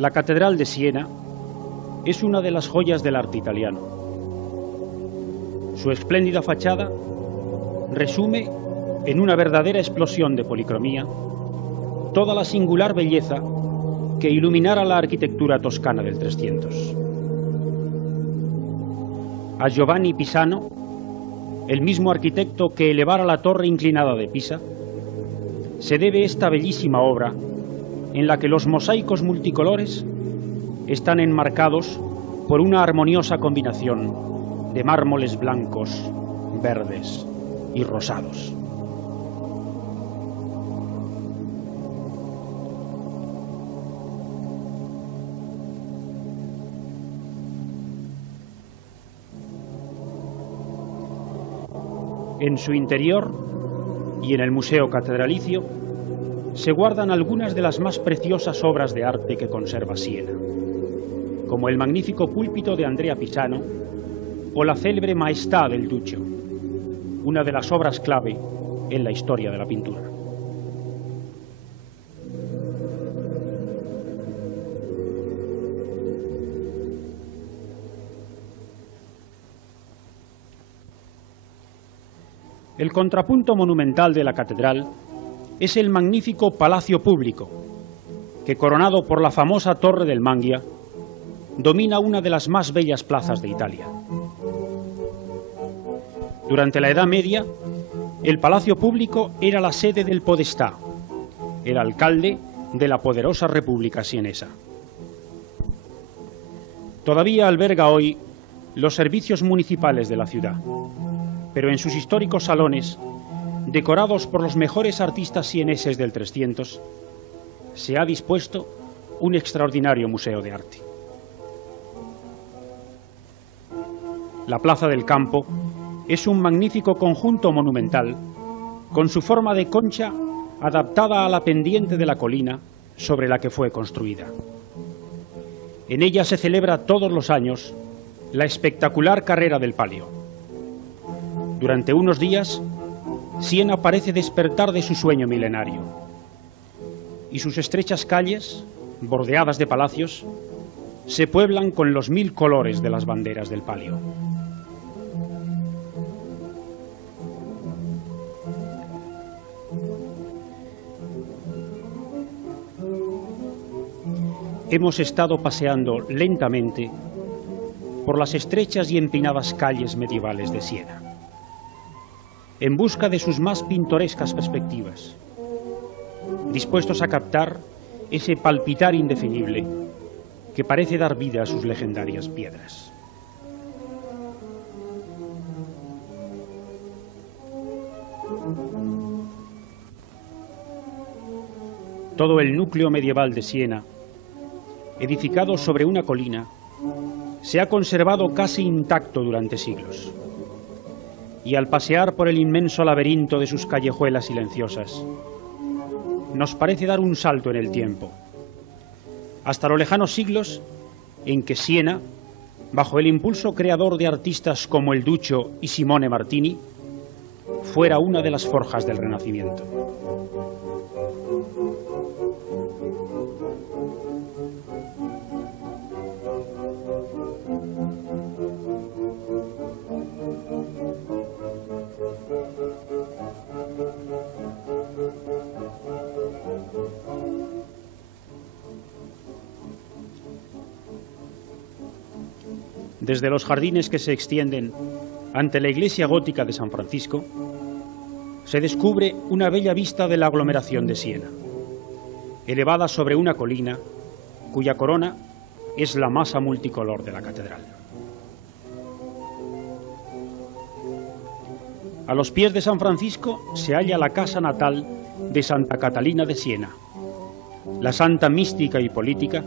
La Catedral de Siena es una de las joyas del arte italiano. Su espléndida fachada resume en una verdadera explosión de policromía toda la singular belleza que iluminara la arquitectura toscana del 300. A Giovanni Pisano, el mismo arquitecto que elevara la torre inclinada de Pisa, se debe esta bellísima obra en la que los mosaicos multicolores están enmarcados por una armoniosa combinación de mármoles blancos, verdes y rosados. En su interior y en el Museo Catedralicio se guardan algunas de las más preciosas obras de arte que conserva Siena, como el magnífico púlpito de Andrea Pisano o la célebre Maestà del Duccio, una de las obras clave en la historia de la pintura. El contrapunto monumental de la catedral es el magnífico Palacio Público, que coronado por la famosa Torre del Mangia, domina una de las más bellas plazas de Italia. Durante la Edad Media, el Palacio Público era la sede del podestà, el alcalde de la poderosa República sienesa. Todavía alberga hoy los servicios municipales de la ciudad, pero en sus históricos salones, decorados por los mejores artistas sieneses del 300, se ha dispuesto un extraordinario museo de arte. La Plaza del Campo es un magnífico conjunto monumental con su forma de concha adaptada a la pendiente de la colina sobre la que fue construida. En ella se celebra todos los años la espectacular carrera del palio. Durante unos días, Siena parece despertar de su sueño milenario, y sus estrechas calles, bordeadas de palacios, se pueblan con los 1000 colores de las banderas del palio. Hemos estado paseando lentamente por las estrechas y empinadas calles medievales de Siena, en busca de sus más pintorescas perspectivas, dispuestos a captar ese palpitar indefinible que parece dar vida a sus legendarias piedras. Todo el núcleo medieval de Siena, edificado sobre una colina, se ha conservado casi intacto durante siglos. Y al pasear por el inmenso laberinto de sus callejuelas silenciosas, nos parece dar un salto en el tiempo, hasta los lejanos siglos en que Siena, bajo el impulso creador de artistas como el Duccio y Simone Martini, fuera una de las forjas del Renacimiento. Desde los jardines que se extienden ante la iglesia gótica de San Francisco, se descubre una bella vista de la aglomeración de Siena, elevada sobre una colina cuya corona es la masa multicolor de la catedral. A los pies de San Francisco se halla la casa natal de Santa Catalina de Siena, la santa mística y política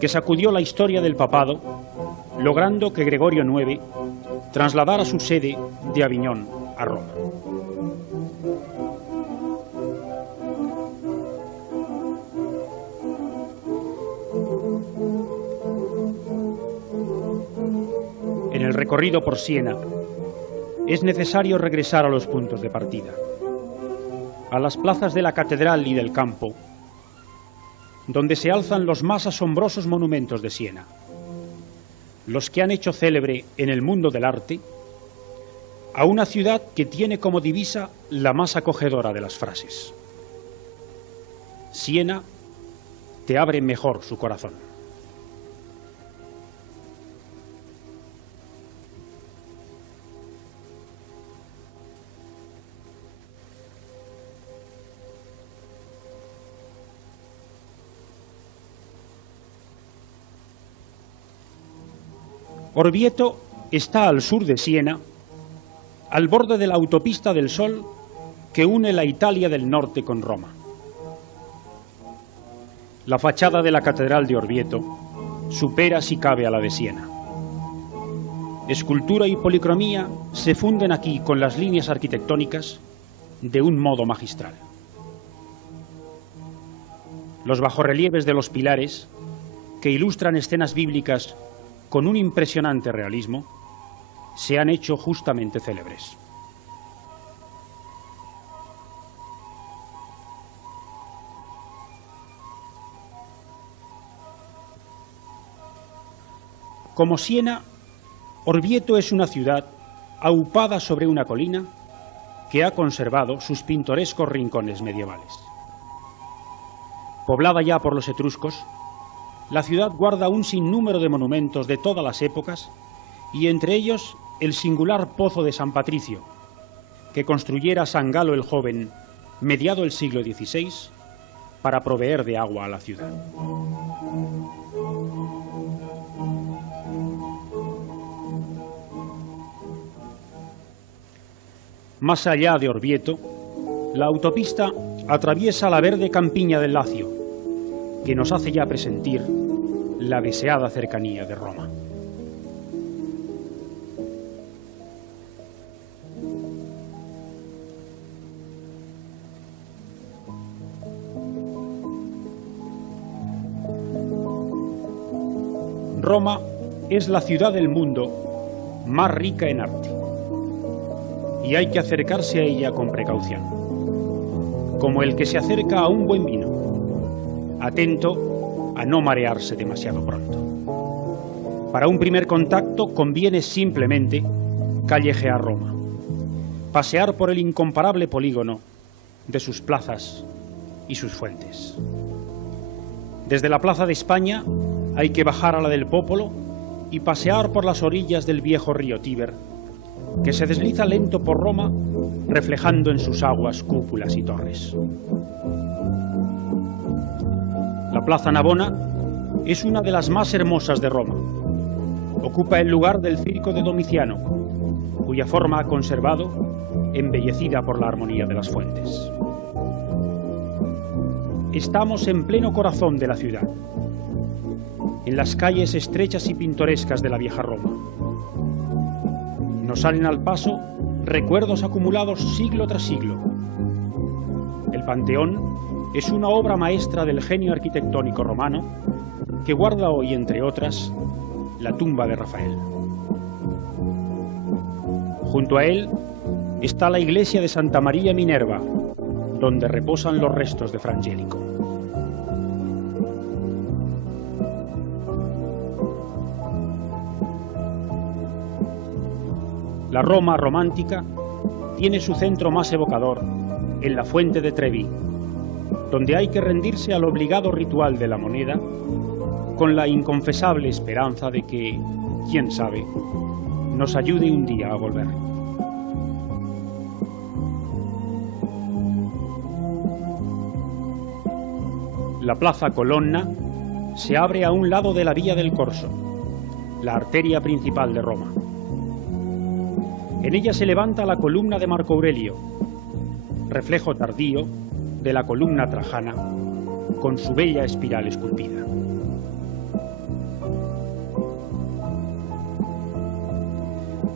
que sacudió la historia del papado, logrando que Gregorio IX trasladara su sede de Aviñón a Roma. En el recorrido por Siena es necesario regresar a los puntos de partida, a las plazas de la Catedral y del Campo, donde se alzan los más asombrosos monumentos de Siena, los que han hecho célebre en el mundo del arte a una ciudad que tiene como divisa la más acogedora de las frases: Siena te abre mejor su corazón. Orvieto está al sur de Siena, al borde de la autopista del Sol que une la Italia del norte con Roma. La fachada de la Catedral de Orvieto supera si cabe a la de Siena. Escultura y policromía se funden aquí con las líneas arquitectónicas de un modo magistral. Los bajorrelieves de los pilares, que ilustran escenas bíblicas con un impresionante realismo, se han hecho justamente célebres. Como Siena, Orvieto es una ciudad aupada sobre una colina que ha conservado sus pintorescos rincones medievales. Poblada ya por los etruscos, la ciudad guarda un sinnúmero de monumentos de todas las épocas, y entre ellos el singular Pozo de San Patricio, que construyera San Galo el Joven, mediado el siglo XVI, para proveer de agua a la ciudad. Más allá de Orvieto, la autopista atraviesa la verde campiña del Lacio, que nos hace ya presentir la deseada cercanía de Roma. Roma es la ciudad del mundo más rica en arte, y hay que acercarse a ella con precaución, como el que se acerca a un buen vino, atento a no marearse demasiado pronto. Para un primer contacto conviene simplemente callejear Roma, pasear por el incomparable polígono de sus plazas y sus fuentes. Desde la Plaza de España hay que bajar a la del Popolo y pasear por las orillas del viejo río Tíber, que se desliza lento por Roma, reflejando en sus aguas cúpulas y torres. La Plaza Navona es una de las más hermosas de Roma. Ocupa el lugar del Circo de Domiciano, cuya forma ha conservado, embellecida por la armonía de las fuentes. Estamos en pleno corazón de la ciudad, en las calles estrechas y pintorescas de la vieja Roma. Nos salen al paso recuerdos acumulados siglo tras siglo. El Panteón es una obra maestra del genio arquitectónico romano que guarda hoy, entre otras, la tumba de Rafael. Junto a él está la iglesia de Santa María Minerva, donde reposan los restos de Frangélico. La Roma romántica tiene su centro más evocador en la fuente de Trevi, donde hay que rendirse al obligado ritual de la moneda con la inconfesable esperanza de que, quién sabe, nos ayude un día a volver. La Plaza Colonna se abre a un lado de la Vía del Corso, la arteria principal de Roma. En ella se levanta la columna de Marco Aurelio, reflejo tardío de la columna trajana, con su bella espiral esculpida.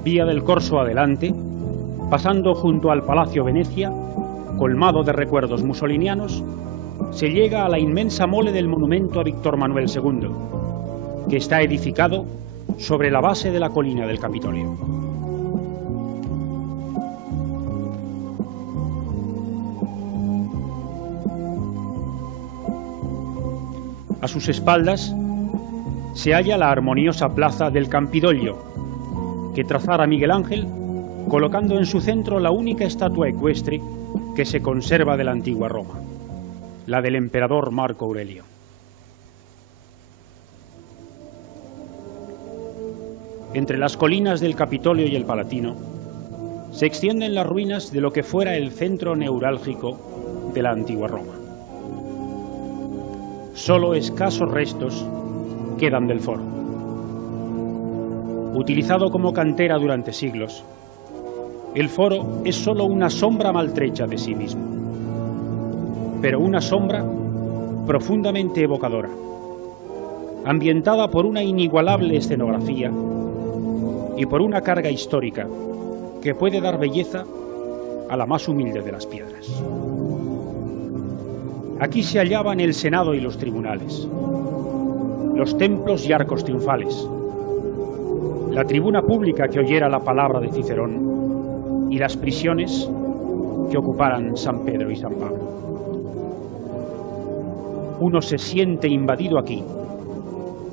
Vía del Corso adelante, pasando junto al Palacio Venecia, colmado de recuerdos mussolinianos, se llega a la inmensa mole del monumento a Víctor Manuel II, que está edificado sobre la base de la colina del Capitolio. A sus espaldas se halla la armoniosa plaza del Campidoglio, que trazara Miguel Ángel, colocando en su centro la única estatua ecuestre que se conserva de la antigua Roma, la del emperador Marco Aurelio. Entre las colinas del Capitolio y el Palatino se extienden las ruinas de lo que fuera el centro neurálgico de la antigua Roma. Solo escasos restos quedan del foro. Utilizado como cantera durante siglos, el foro es solo una sombra maltrecha de sí mismo, pero una sombra profundamente evocadora, ambientada por una inigualable escenografía y por una carga histórica que puede dar belleza a la más humilde de las piedras. Aquí se hallaban el Senado y los tribunales, los templos y arcos triunfales, la tribuna pública que oyera la palabra de Cicerón y las prisiones que ocuparan San Pedro y San Pablo. Uno se siente invadido aquí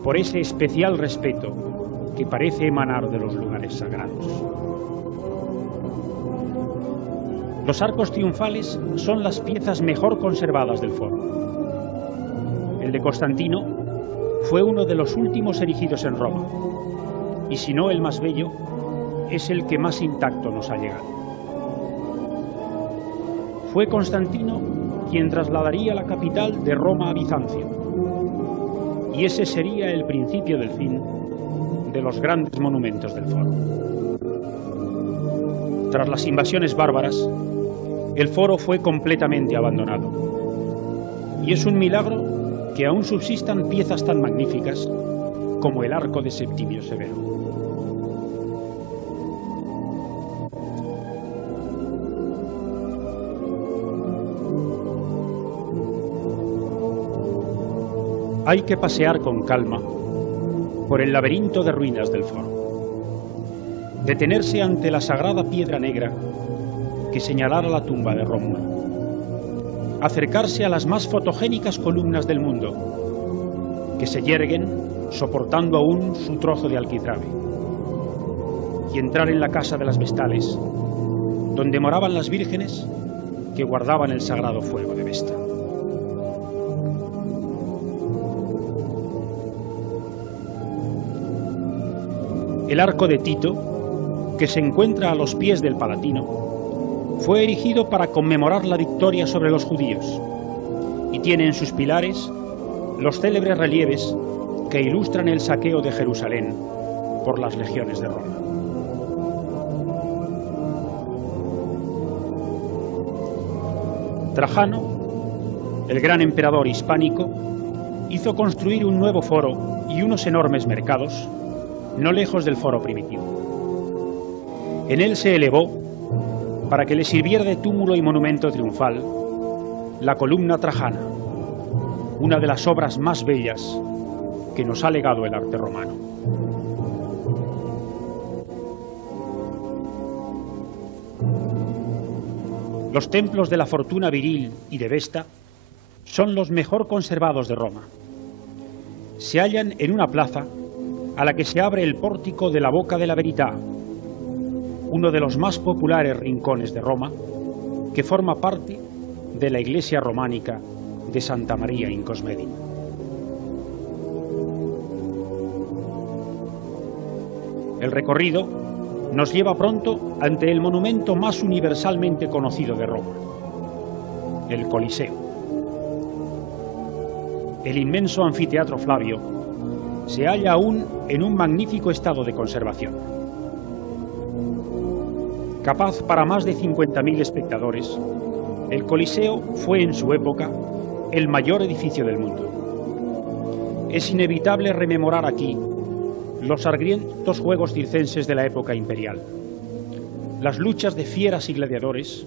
por ese especial respeto que parece emanar de los lugares sagrados. Los arcos triunfales son las piezas mejor conservadas del foro. El de Constantino fue uno de los últimos erigidos en Roma, y si no el más bello, es el que más intacto nos ha llegado. Fue Constantino quien trasladaría la capital de Roma a Bizancio, y ese sería el principio del fin de los grandes monumentos del foro. Tras las invasiones bárbaras, el foro fue completamente abandonado, y es un milagro que aún subsistan piezas tan magníficas como el arco de Septimio Severo. Hay que pasear con calma por el laberinto de ruinas del foro, detenerse ante la sagrada piedra negra que señalara la tumba de Rómulo, acercarse a las más fotogénicas columnas del mundo, que se yerguen soportando aún su trozo de alquitrave, y entrar en la casa de las Vestales, donde moraban las vírgenes que guardaban el sagrado fuego de Vesta. El arco de Tito, que se encuentra a los pies del Palatino, fue erigido para conmemorar la victoria sobre los judíos y tiene en sus pilares los célebres relieves que ilustran el saqueo de Jerusalén por las legiones de Roma. Trajano, el gran emperador hispánico, hizo construir un nuevo foro y unos enormes mercados no lejos del foro primitivo. En él se elevó, para que le sirviera de túmulo y monumento triunfal, la columna trajana, una de las obras más bellas que nos ha legado el arte romano. Los templos de la Fortuna Viril y de Vesta son los mejor conservados de Roma. Se hallan en una plaza a la que se abre el pórtico de la Boca de la Verità, uno de los más populares rincones de Roma, que forma parte de la iglesia románica de Santa María in Cosmedin. El recorrido nos lleva pronto ante el monumento más universalmente conocido de Roma, el Coliseo. El inmenso anfiteatro Flavio se halla aún en un magnífico estado de conservación. Capaz para más de 50.000 espectadores, el Coliseo fue en su época el mayor edificio del mundo. Es inevitable rememorar aquí los sangrientos juegos circenses de la época imperial, las luchas de fieras y gladiadores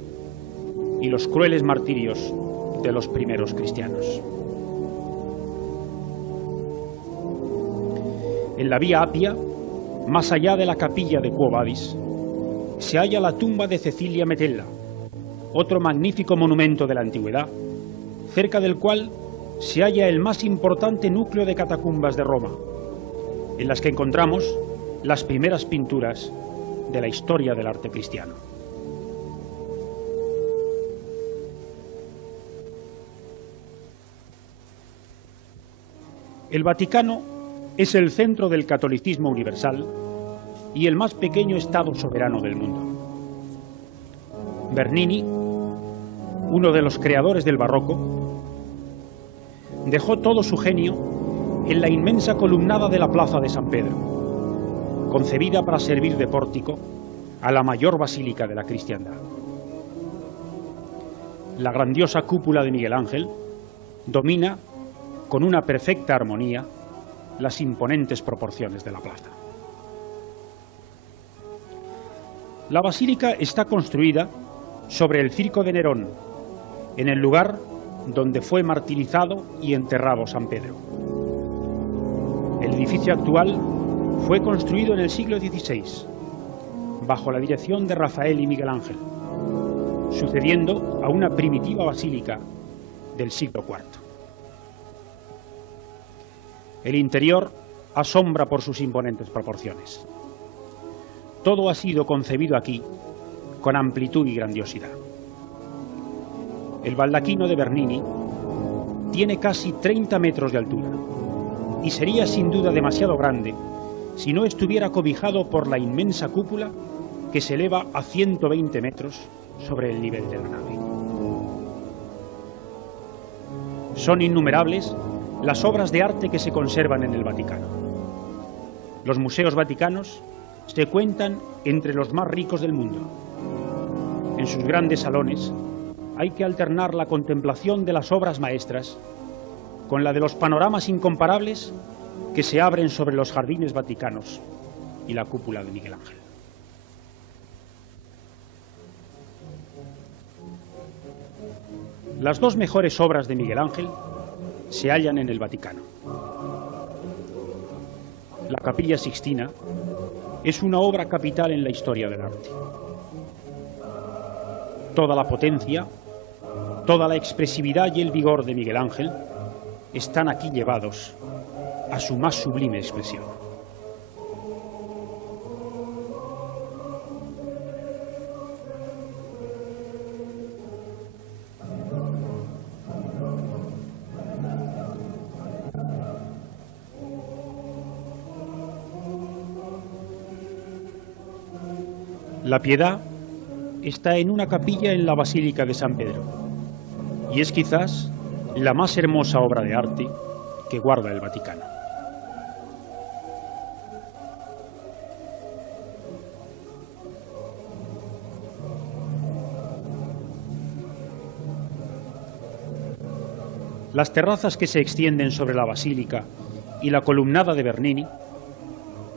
y los crueles martirios de los primeros cristianos. En la Vía Apia, más allá de la capilla de Quo Vadis, se halla la tumba de Cecilia Metella, otro magnífico monumento de la antigüedad, cerca del cual se halla el más importante núcleo de catacumbas de Roma, en las que encontramos las primeras pinturas de la historia del arte cristiano. El Vaticano es el centro del catolicismo universal y el más pequeño estado soberano del mundo. Bernini, uno de los creadores del barroco, dejó todo su genio en la inmensa columnada de la plaza de San Pedro, concebida para servir de pórtico a la mayor basílica de la cristiandad. La grandiosa cúpula de Miguel Ángel domina con una perfecta armonía las imponentes proporciones de la plaza. La basílica está construida sobre el Circo de Nerón, en el lugar donde fue martirizado y enterrado San Pedro. El edificio actual fue construido en el siglo XVI, bajo la dirección de Rafael y Miguel Ángel, sucediendo a una primitiva basílica del siglo IV. El interior asombra por sus imponentes proporciones. Todo ha sido concebido aquí con amplitud y grandiosidad. El baldaquino de Bernini tiene casi 30 metros de altura y sería sin duda demasiado grande si no estuviera cobijado por la inmensa cúpula que se eleva a 120 metros sobre el nivel de la nave. Son innumerables las obras de arte que se conservan en el Vaticano. Los museos vaticanos se cuentan entre los más ricos del mundo. En sus grandes salones hay que alternar la contemplación de las obras maestras con la de los panoramas incomparables que se abren sobre los jardines vaticanos y la cúpula de Miguel Ángel. Las dos mejores obras de Miguel Ángel se hallan en el Vaticano. La Capilla Sixtina es una obra capital en la historia del arte. Toda la potencia, toda la expresividad y el vigor de Miguel Ángel están aquí llevados a su más sublime expresión. La Piedad está en una capilla en la Basílica de San Pedro y es quizás la más hermosa obra de arte que guarda el Vaticano. Las terrazas que se extienden sobre la Basílica y la columnada de Bernini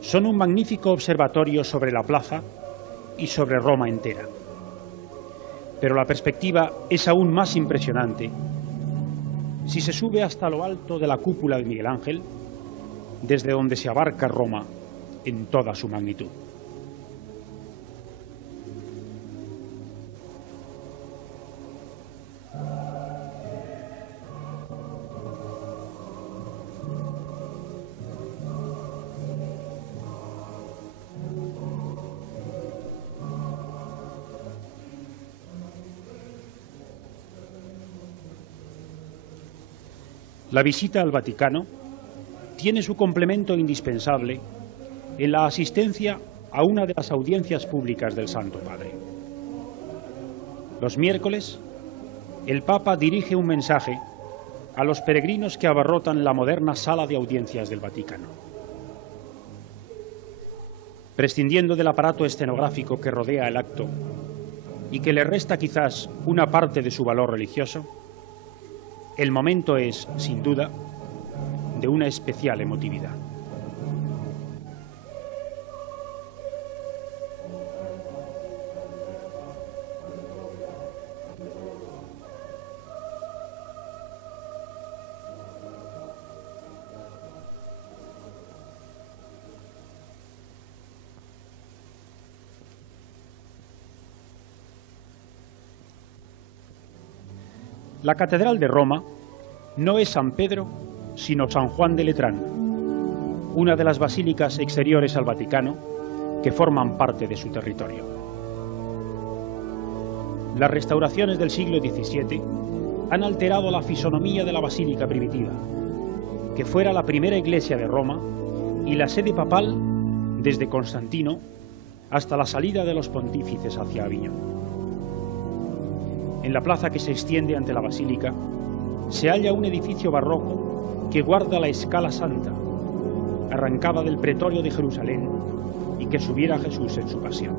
son un magnífico observatorio sobre la plaza y sobre Roma entera. Pero la perspectiva es aún más impresionante si se sube hasta lo alto de la cúpula de Miguel Ángel, desde donde se abarca Roma en toda su magnitud. La visita al Vaticano tiene su complemento indispensable en la asistencia a una de las audiencias públicas del Santo Padre. Los miércoles, el Papa dirige un mensaje a los peregrinos que abarrotan la moderna sala de audiencias del Vaticano. Prescindiendo del aparato escenográfico que rodea el acto y que le resta quizás una parte de su valor religioso, el momento es, sin duda, de una especial emotividad. La Catedral de Roma no es San Pedro, sino San Juan de Letrán, una de las basílicas exteriores al Vaticano que forman parte de su territorio. Las restauraciones del siglo XVII han alterado la fisonomía de la basílica primitiva, que fuera la primera iglesia de Roma y la sede papal desde Constantino hasta la salida de los pontífices hacia Aviñón. En la plaza que se extiende ante la basílica se halla un edificio barroco que guarda la escala santa, arrancada del pretorio de Jerusalén y que subiera Jesús en su pasión.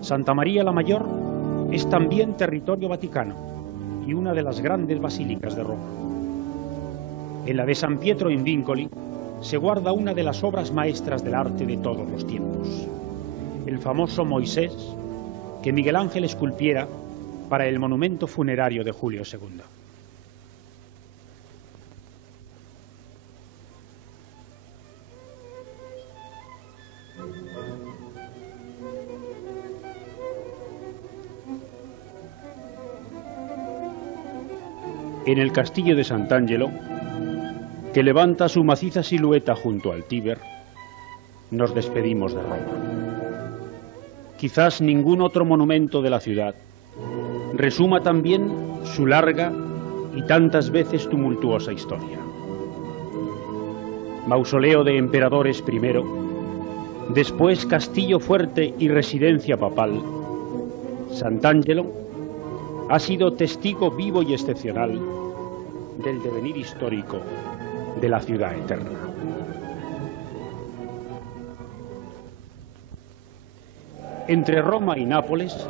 Santa María la Mayor es también territorio vaticano y una de las grandes basílicas de Roma. En la de San Pietro in Vincoli se guarda una de las obras maestras del arte de todos los tiempos, el famoso Moisés que Miguel Ángel esculpiera para el monumento funerario de Julio II. En el castillo de Sant'Angelo, que levanta su maciza silueta junto al Tíber, nos despedimos de Roma. Quizás ningún otro monumento de la ciudad resuma también su larga y tantas veces tumultuosa historia. Mausoleo de emperadores primero, después castillo fuerte y residencia papal, Sant'Angelo ha sido testigo vivo y excepcional del devenir histórico de la ciudad eterna. Entre Roma y Nápoles,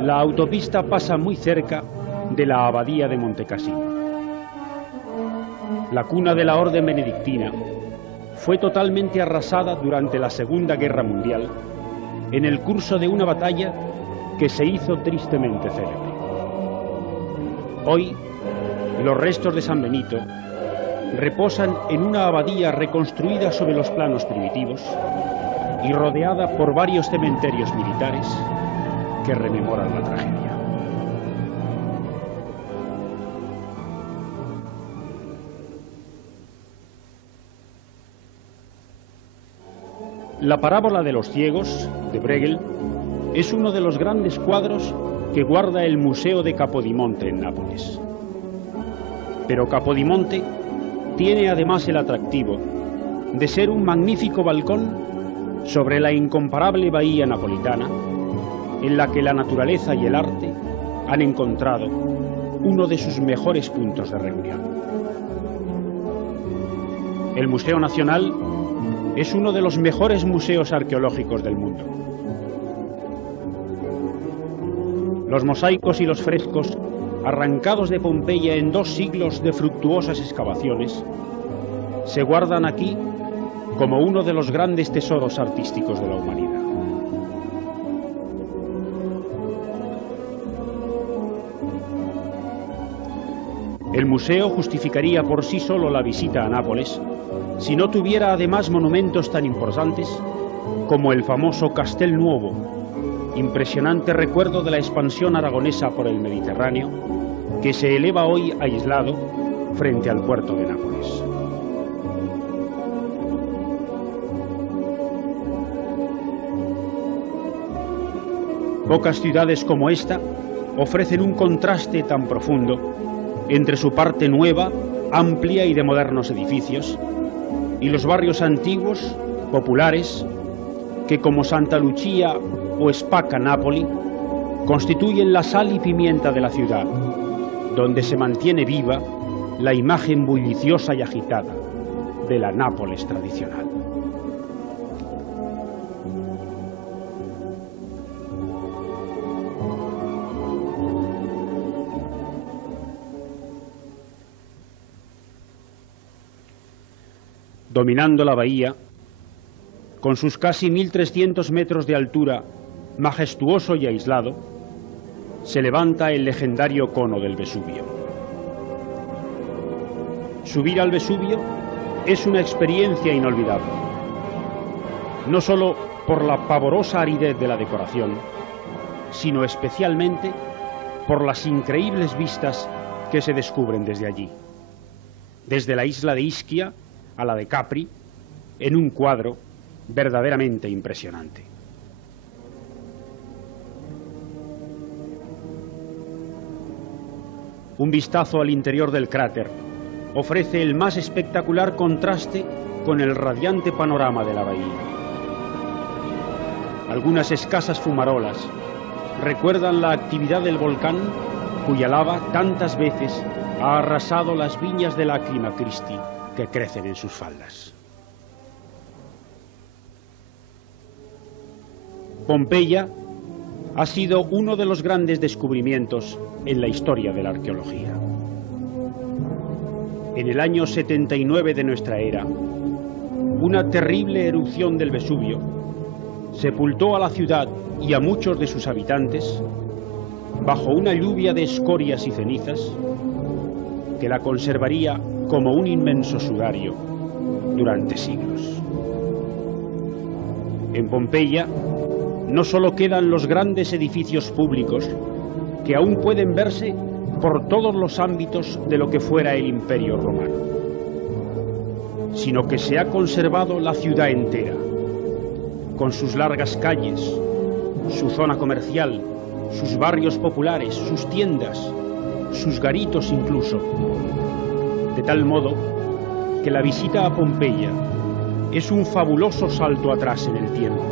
la autopista pasa muy cerca de la abadía de Montecassino. La cuna de la orden benedictina fue totalmente arrasada durante la Segunda Guerra Mundial en el curso de una batalla que se hizo tristemente célebre. Hoy, los restos de San Benito reposan en una abadía reconstruida sobre los planos primitivos y rodeada por varios cementerios militares que rememoran la tragedia. La parábola de los ciegos, de Bruegel, es uno de los grandes cuadros que guarda el Museo de Capodimonte en Nápoles. Pero Capodimonte tiene además el atractivo de ser un magnífico balcón sobre la incomparable bahía napolitana, en la que la naturaleza y el arte han encontrado uno de sus mejores puntos de reunión. El Museo Nacional es uno de los mejores museos arqueológicos del mundo. Los mosaicos y los frescos, arrancados de Pompeya en 2 siglos de fructuosas excavaciones, se guardan aquí como uno de los grandes tesoros artísticos de la humanidad. El museo justificaría por sí solo la visita a Nápoles si no tuviera además monumentos tan importantes como el famoso Castel Nuovo, impresionante recuerdo de la expansión aragonesa por el Mediterráneo, que se eleva hoy aislado frente al puerto de Nápoles. Pocas ciudades como esta ofrecen un contraste tan profundo entre su parte nueva, amplia y de modernos edificios, y los barrios antiguos, populares, que como Santa Lucia o Spacca Napoli constituyen la sal y pimienta de la ciudad, donde se mantiene viva la imagen bulliciosa y agitada de la Nápoles tradicional. Dominando la bahía, con sus casi 1.300 metros de altura, majestuoso y aislado, se levanta el legendario cono del Vesubio. Subir al Vesubio es una experiencia inolvidable, no solo por la pavorosa aridez de la decoración, sino especialmente por las increíbles vistas que se descubren desde allí. Desde la isla de Ischia a la de Capri, en un cuadro verdaderamente impresionante. Un vistazo al interior del cráter ofrece el más espectacular contraste con el radiante panorama de la bahía. Algunas escasas fumarolas recuerdan la actividad del volcán cuya lava tantas veces ha arrasado las viñas de Lacryma Christi que crecen en sus faldas. Pompeya ha sido uno de los grandes descubrimientos en la historia de la arqueología. En el año 79 de nuestra era, una terrible erupción del Vesubio sepultó a la ciudad y a muchos de sus habitantes bajo una lluvia de escorias y cenizas que la conservaría como un inmenso sudario durante siglos. En Pompeya no solo quedan los grandes edificios públicos que aún pueden verse por todos los ámbitos de lo que fuera el Imperio Romano, sino que se ha conservado la ciudad entera, con sus largas calles, su zona comercial, sus barrios populares, sus tiendas, sus garitos incluso, de tal modo que la visita a Pompeya es un fabuloso salto atrás en el tiempo,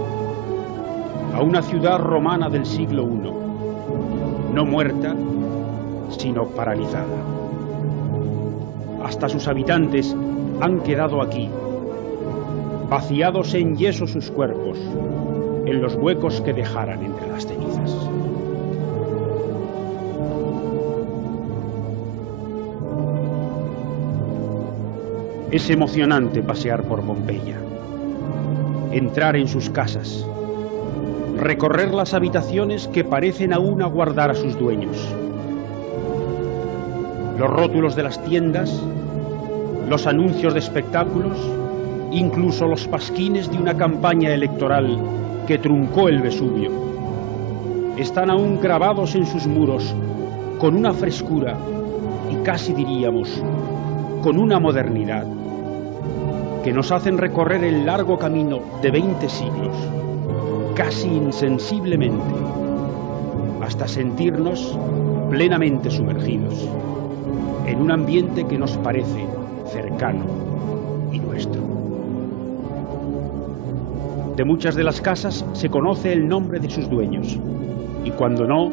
a una ciudad romana del siglo I, no muerta, sino paralizada. Hasta sus habitantes han quedado aquí, vaciados en yeso sus cuerpos, en los huecos que dejaran entre las cenizas. Es emocionante pasear por Pompeya, entrar en sus casas, recorrer las habitaciones que parecen aún aguardar a sus dueños. Los rótulos de las tiendas, los anuncios de espectáculos, incluso los pasquines de una campaña electoral que truncó el Vesubio, están aún grabados en sus muros con una frescura y casi diríamos con una modernidad que nos hacen recorrer el largo camino de 20 siglos, casi insensiblemente, hasta sentirnos plenamente sumergidos en un ambiente que nos parece cercano y nuestro. De muchas de las casas se conoce el nombre de sus dueños, y cuando no,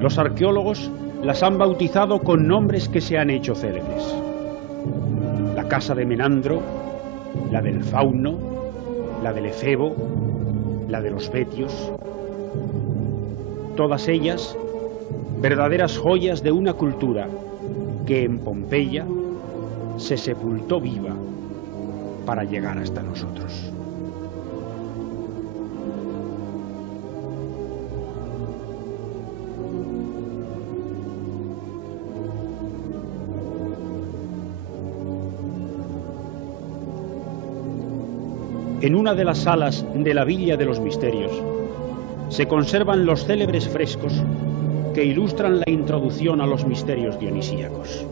los arqueólogos las han bautizado con nombres que se han hecho célebres. La casa de Menandro, la del Fauno, la del Efebo, la de los Betios, todas ellas verdaderas joyas de una cultura que en Pompeya se sepultó viva para llegar hasta nosotros. En una de las salas de la Villa de los Misterios se conservan los célebres frescos que ilustran la introducción a los misterios dionisíacos.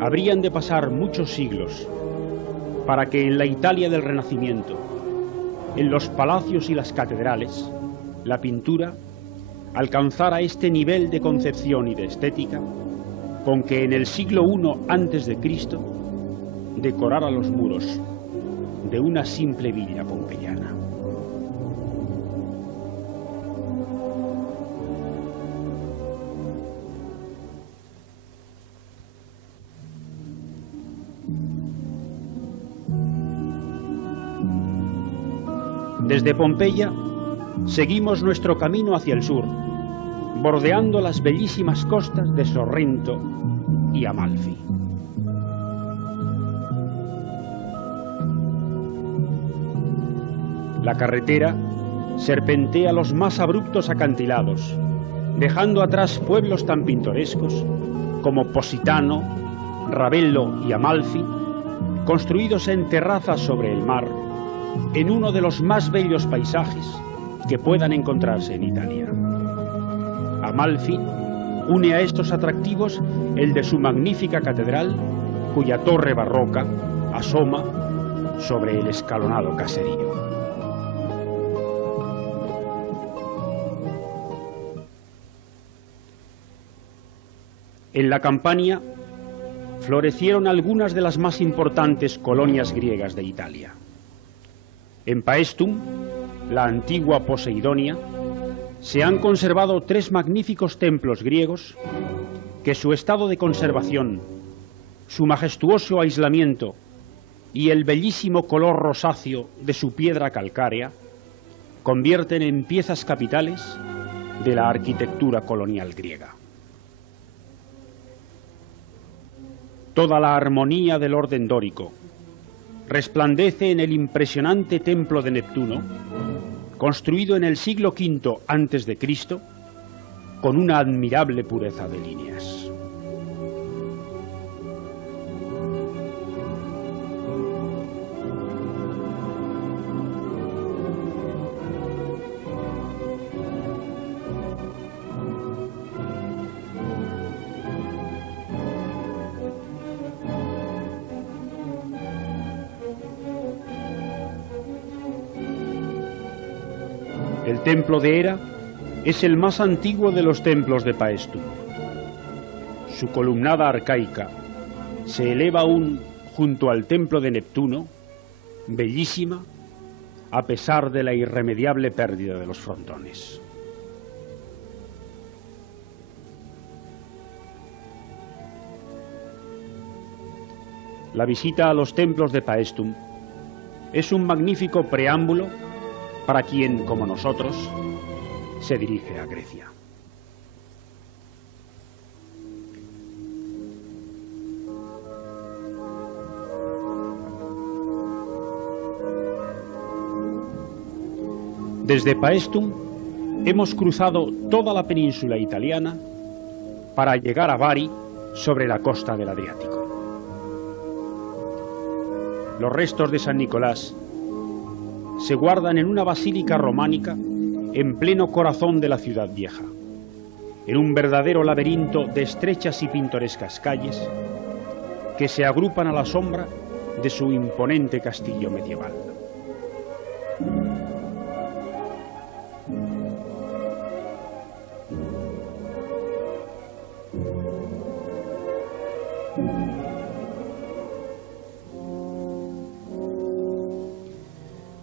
Habrían de pasar muchos siglos para que en la Italia del Renacimiento, en los palacios y las catedrales, la pintura alcanzara este nivel de concepción y de estética con que en el siglo I a.C. decorara los muros de una simple villa pompeyana. Desde Pompeya seguimos nuestro camino hacia el sur, bordeando las bellísimas costas de Sorrento y Amalfi. La carretera serpentea los más abruptos acantilados, dejando atrás pueblos tan pintorescos como Positano, Ravello y Amalfi, construidos en terrazas sobre el mar, en uno de los más bellos paisajes que puedan encontrarse en Italia. Amalfi une a estos atractivos el de su magnífica catedral, cuya torre barroca asoma sobre el escalonado caserío. En la Campania florecieron algunas de las más importantes colonias griegas de Italia. En Paestum, la antigua Poseidonia, se han conservado 3 magníficos templos griegos que su estado de conservación, su majestuoso aislamiento y el bellísimo color rosáceo de su piedra calcárea convierten en piezas capitales de la arquitectura colonial griega. Toda la armonía del orden dórico resplandece en el impresionante templo de Neptuno, construido en el siglo V a.C., con una admirable pureza de líneas. El templo de Hera es el más antiguo de los templos de Paestum. Su columnada arcaica se eleva aún junto al templo de Neptuno, bellísima, a pesar de la irremediable pérdida de los frontones. La visita a los templos de Paestum es un magnífico preámbulo para quien, como nosotros, se dirige a Grecia. Desde Paestum hemos cruzado toda la península italiana para llegar a Bari, sobre la costa del Adriático. Los restos de San Nicolás se guardan en una basílica románica en pleno corazón de la ciudad vieja, en un verdadero laberinto de estrechas y pintorescas calles que se agrupan a la sombra de su imponente castillo medieval.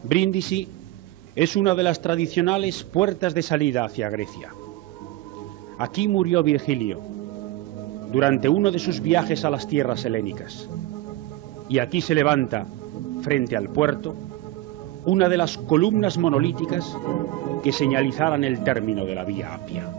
Brindisi es una de las tradicionales puertas de salida hacia Grecia. Aquí murió Virgilio durante uno de sus viajes a las tierras helénicas, y aquí se levanta, frente al puerto, una de las columnas monolíticas que señalizaran el término de la Vía Apia.